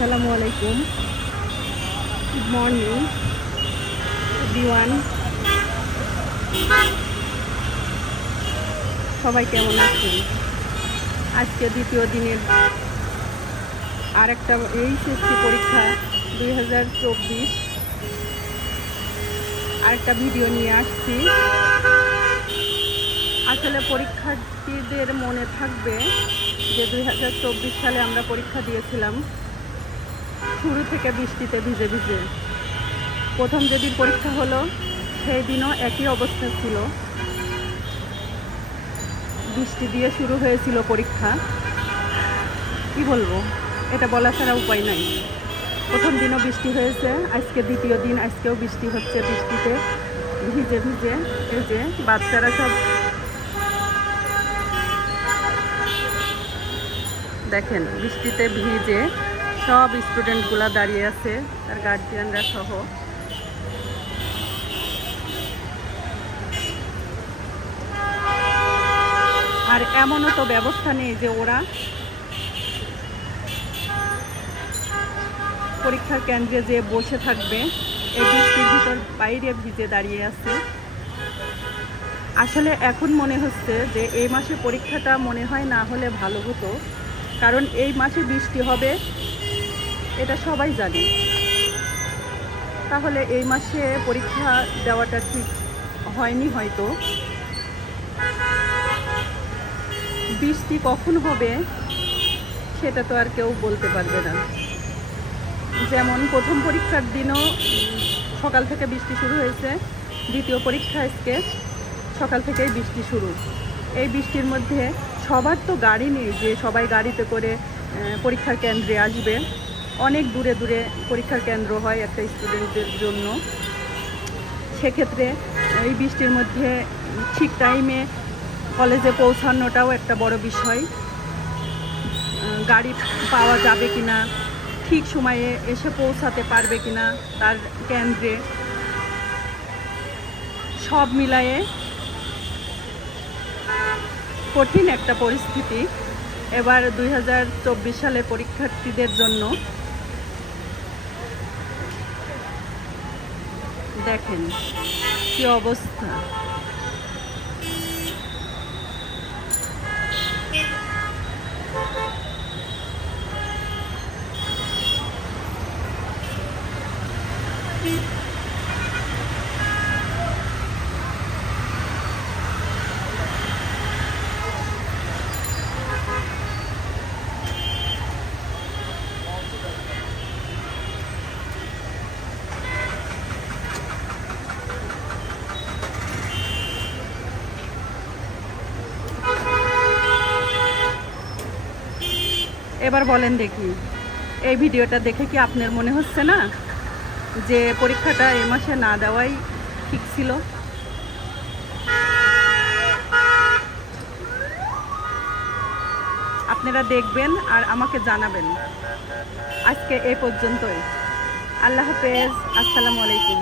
আসসালামু আলাইকুম, good morning everyone. সবাই কেমন আছেন? আজকে দ্বিতীয় দিনের আরেকটা এইচএসসি পরীক্ষা 2024 আরেকটা ভিডিও নিয়ে আসছি। আসলে পরীক্ষার্থীদের মনে থাকবে যে 2024 সালে আমরা পরীক্ষা দিয়েছিলাম শুরু থেকে বৃষ্টিতে ভিজে ভিজে। প্রথম যেদিন পরীক্ষা হলো সেই দিনও একই অবস্থা ছিল, বৃষ্টি দিয়ে শুরু হয়েছিল পরীক্ষা। কি বলবো, এটা বলা ছাড়া উপায় নাই। প্রথম দিনও বৃষ্টি হয়েছে, আজকে দ্বিতীয় দিন, আজকেও বৃষ্টি হচ্ছে। বৃষ্টিতে ভিজে ভিজে এই যে বাচ্চারা সব দেখেন, বৃষ্টিতে ভিজে সব স্টুডেন্টগুলা দাঁড়িয়ে আছে, তার গার্জিয়ানরা সহ। আর এমনও তো ব্যবস্থা নেই যে ওরা পরীক্ষার কেন্দ্রে যে বসে থাকবে। এই বৃষ্টির ভিতর বাইরে ভিজে দাঁড়িয়ে আছে। আসলে এখন মনে হচ্ছে যে এই মাসে পরীক্ষাটা মনে হয় না হলে ভালো হতো, কারণ এই মাসে বৃষ্টি হবে এটা সবাই জানে। তাহলে এই মাসে পরীক্ষা দেওয়াটা ঠিক হয়নি হয়তো। বৃষ্টি কখন হবে সেটা তো আর কেউ বলতে পারবে না। যেমন প্রথম পরীক্ষার দিনও সকাল থেকে বৃষ্টি শুরু হয়েছে, দ্বিতীয় পরীক্ষা আজকে সকাল থেকেই বৃষ্টি শুরু। এই বৃষ্টির মধ্যে সবার তো গাড়ি নেই যে সবাই গাড়িতে করে পরীক্ষার কেন্দ্রে আসবে। অনেক দূরে দূরে পরীক্ষার কেন্দ্র হয় একটা স্টুডেন্টদের জন্য। সেক্ষেত্রে এই বৃষ্টির মধ্যে ঠিক টাইমে কলেজে পৌঁছানোটাও একটা বড় বিষয়। গাড়ি পাওয়া যাবে কিনা, ঠিক সময়ে এসে পৌঁছাতে পারবে কিনা তার কেন্দ্রে, সব মিলায়ে কঠিন একটা পরিস্থিতি এবার 2024 সালে পরীক্ষার্থীদের জন্য। দেখেন কি অবস্থা। এবার বলেন দেখি, এই ভিডিওটা দেখে কি আপনার মনে হচ্ছে না যে পরীক্ষাটা এই মাসে না দেওয়াই ঠিক ছিল? আপনারা দেখবেন আর আমাকে জানাবেন। আজকে এই পর্যন্তই। আল্লাহ হাফেজ, আসসালামু আলাইকুম।